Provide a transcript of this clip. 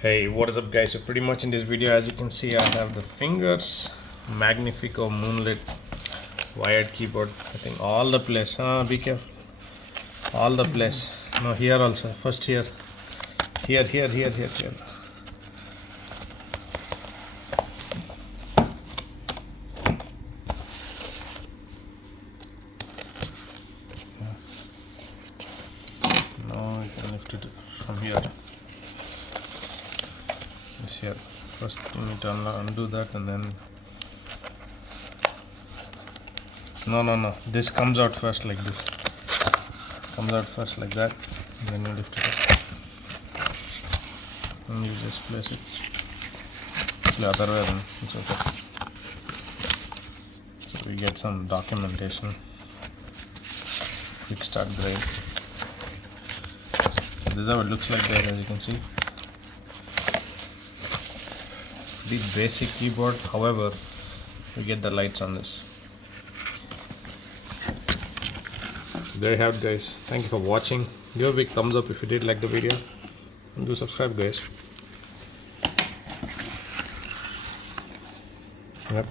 Hey, what is up guys? So pretty much in this video, as you can see, I have the fingers Magnifico Moonlit wired keyboard. I think all the place. Be careful. All the place. No, here also. First here. Here. No, you can lift it from here. This here. First you need to undo that and then no, this comes out first like this. Comes out first like that, and then you lift it up and you just place it the other way, then it's okay. So we get some documentation. Quick start grade. So this is how it looks like there, as you can see. The basic keyboard, however, we get the lights on this. There you have it guys. Thank you for watching. Give a big thumbs up if you did like the video, and do subscribe guys. Yep.